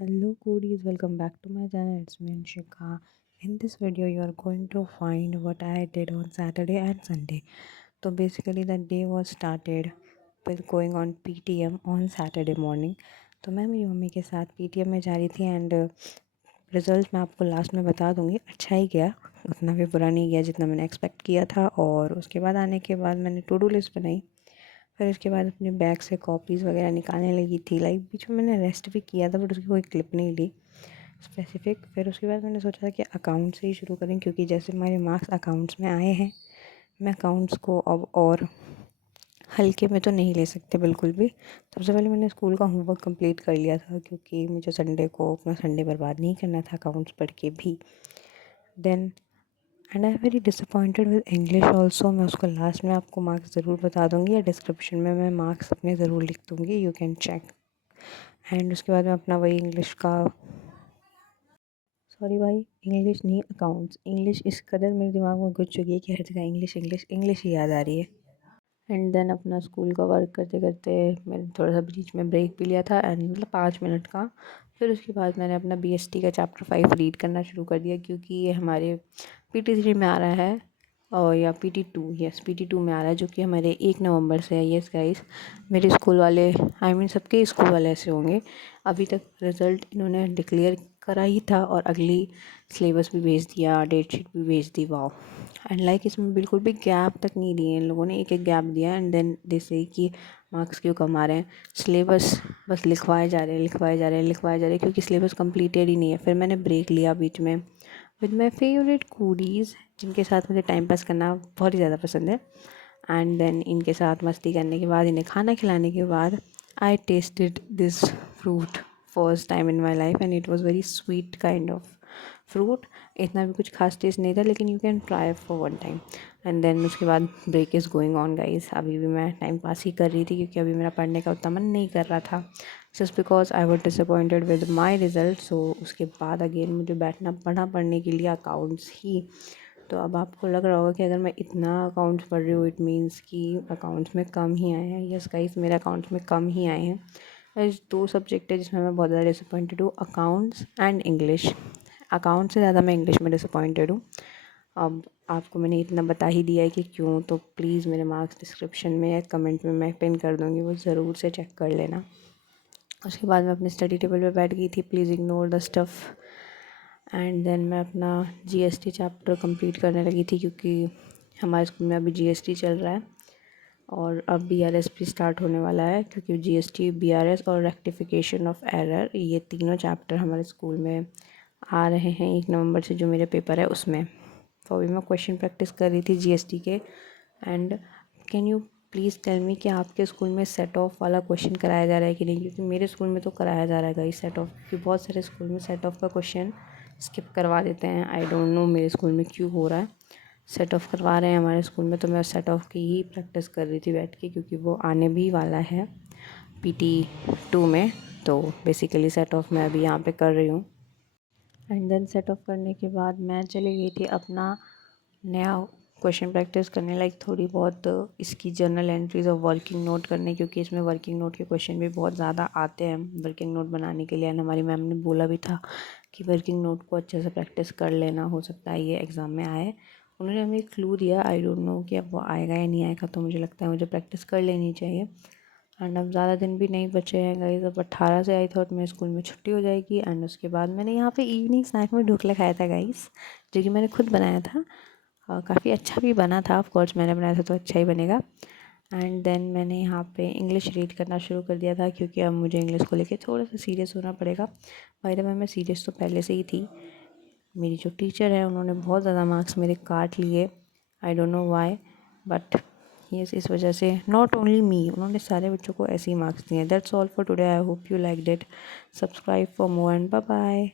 Hello Codies, welcome back to my channel. It's me Anshika. In this video you are going to find what I did on Saturday and Sunday. So basically the day was started with going on PTM on Saturday morning. तो मैं मेरी mummy के साथ PTM में जा रही थी end result मैं आपको लास्ट में बता दूँगी। अच्छा ही गया, उतना भी बुरा नहीं गया जितना मैंने एक्सपेक्ट किया था। और उसके बाद आने के बाद मैंने टू डू लिस्ट बनाई। फिर उसके बाद अपने बैग से कॉपीज़ वगैरह निकालने लगी थी। लाइक बीच में मैंने रेस्ट भी किया था बट उसकी कोई क्लिप नहीं ली स्पेसिफिक। फिर उसके बाद मैंने सोचा था कि अकाउंट से ही शुरू करें क्योंकि जैसे हमारे मार्क्स अकाउंट्स में आए हैं, मैं अकाउंट्स को अब और हल्के में तो नहीं ले सकते बिल्कुल भी। सबसे पहले मैंने स्कूल का होमवर्क कंप्लीट कर लिया था क्योंकि मुझे संडे को अपना संडे बर्बाद नहीं करना था अकाउंट्स पढ़ के भी। Then and I am very disappointed with English also. मैं उसको लास्ट में आपको मार्क्स ज़रूर बता दूँगी या डिस्क्रिप्शन में मैं मार्क्स अपने ज़रूर लिख दूँगी, यू कैन चेक। एंड उसके बाद मैं अपना वही इंग्लिश का इंग्लिश नहीं अकाउंट्स, इंग्लिश इस कदर मेरे दिमाग में घुस चुकी है कि हर जगह इंग्लिश इंग्लिश इंग्लिश ही याद आ रही है। एंड देन अपना स्कूल का वर्क करते करते मैंने थोड़ा सा बीच में ब्रेक भी लिया था एंड मतलब 5 मिनट का। फिर उसके बाद मैंने अपना BST का चैप्टर 5 रीड करना शुरू कर दिया क्योंकि ये हमारे PT3 में आ रहा है और या PT2, यस PT2 में आ रहा है जो कि हमारे 1 नवंबर से है। यस गाइस, मेरे स्कूल वाले सबके स्कूल वाले ऐसे होंगे। अभी तक रिज़ल्ट इन्होंने डिक्लेयर करा ही था और अगली सिलेबस भी भेज दिया, डेट शीट भी भेज दी। वाओ। एंड लाइक इसमें बिल्कुल भी गैप तक नहीं दिए इन लोगों ने, एक एक गैप दिया एंड देन जैसे कि मार्क्स क्यों कम आ रहे हैं। सिलेबस बस लिखवाए जा रहे हैं क्योंकि सिलेबस कंप्लीटेड ही नहीं है। फिर मैंने ब्रेक लिया बीच में विद माई फेवरेट कूडीज़ जिनके साथ मुझे टाइम पास करना बहुत ही ज़्यादा पसंद है। एंड देन इनके साथ मस्ती करने के बाद, इन्हें खाना खिलाने के बाद, I tested this fruit first time in my life and it was very sweet kind of fruit. इतना भी कुछ खास टेस्ट नहीं था लेकिन you can try for one time. And then उसके बाद break is going on guys. अभी भी मैं टाइम पास ही कर रही थी क्योंकि अभी मेरा पढ़ने का उतना मन नहीं कर रहा था, just because I was disappointed with my result. So उसके बाद अगेन मुझे बैठना पड़ा पढ़ने के लिए अकाउंट्स ही। तो अब आपको लग रहा होगा कि अगर मैं इतना अकाउंट्स पढ़ रही हूँ इट मीन्स कि अकाउंट्स में कम ही आए हैं। यस गाइस, मेरे अकाउंट्स में कम ही आए हैं। ऐसे 2 सब्जेक्ट है जिसमें मैं बहुत ज़्यादा डिसअपॉइंटेड हूँ, अकाउंट्स एंड इंग्लिश। अकाउंट से ज़्यादा मैं इंग्लिश में डिसअपॉइंटेड हूँ। अब आपको मैंने इतना बता ही दिया है कि क्यों, तो प्लीज़ मेरे मार्क्स डिस्क्रिप्शन में या कमेंट में मैं पिन कर दूँगी, वो ज़रूर से चेक कर लेना। उसके बाद मैं अपने स्टडी टेबल पे बैठ गई थी, please ignore the stuff. And then मैं अपना GST चैप्टर कंप्लीट करने लगी थी क्योंकि हमारे स्कूल में अभी GST चल रहा है और अब BRS भी स्टार्ट होने वाला है क्योंकि GST, BRS और रेक्टिफिकेशन ऑफ एरर, ये तीनों चैप्टर हमारे स्कूल में आ रहे हैं 1 नवंबर से, जो मेरे पेपर है उसमें। तो अभी मैं क्वेश्चन प्रैक्टिस कर रही थी GST के। And can you please tell me कि आपके स्कूल में सेट ऑफ वाला क्वेश्चन कराया जा रहा है कि नहीं, क्योंकि मेरे स्कूल में तो कराया जा रहा है गाइस सेट ऑफ, क्योंकि बहुत सारे स्कूल में सेट ऑफ का क्वेश्चन स्किप करवा देते हैं। आई डोंट नो मेरे स्कूल में क्यों हो रहा है, सेट ऑफ करवा रहे हैं हमारे स्कूल में। तो मैं सेट ऑफ की ही प्रैक्टिस कर रही थी बैठ के क्योंकि वो आने भी वाला है PT2 में। तो बेसिकली सेट ऑफ मैं अभी यहाँ पे कर रही हूँ। एंड देन सेट ऑफ करने के बाद मैं चली गई थी अपना नया क्वेश्चन प्रैक्टिस करने, लाइक थोड़ी बहुत इसकी जर्नल एंट्रीज और वर्किंग नोट करने, क्योंकि इसमें वर्किंग नोट के क्वेश्चन भी बहुत ज़्यादा आते हैं वर्किंग नोट बनाने के लिए। एंड हमारी मैम ने बोला भी था कि वर्किंग नोट को अच्छे से प्रैक्टिस कर लेना, हो सकता है ये एग्ज़ाम में आए। उन्होंने हमें एक क्लू दिया, आई डोंट नो कि अब वो आएगा या नहीं आएगा, तो मुझे लगता है मुझे प्रैक्टिस कर लेनी चाहिए। एंड अब ज़्यादा दिन भी नहीं बचे हैं गाइस, अब 18 से आई थॉट मेरे स्कूल में छुट्टी हो जाएगी। एंड उसके बाद मैंने यहाँ पे इवनिंग स्नैक में ढोकला खाया था गाइस, जो कि मैंने खुद बनाया था। काफ़ी अच्छा भी बना था, ऑफ कोर्स मैंने बनाया था तो अच्छा ही बनेगा। एंड देन मैंने यहाँ पे इंग्लिश रीड करना शुरू कर दिया था क्योंकि अब मुझे इंग्लिश को लेके थोड़ा सा सीरियस होना पड़ेगा। बाय द वे मैं सीरियस तो पहले से ही थी। मेरी जो टीचर है उन्होंने बहुत ज़्यादा मार्क्स मेरे काट लिए, I don't know why, but yes इस वजह से नॉट ओनली मी, उन्होंने सारे बच्चों को ऐसे ही मार्क्स दिए। That's all for today, I hope you like it. Subscribe for more and bye bye.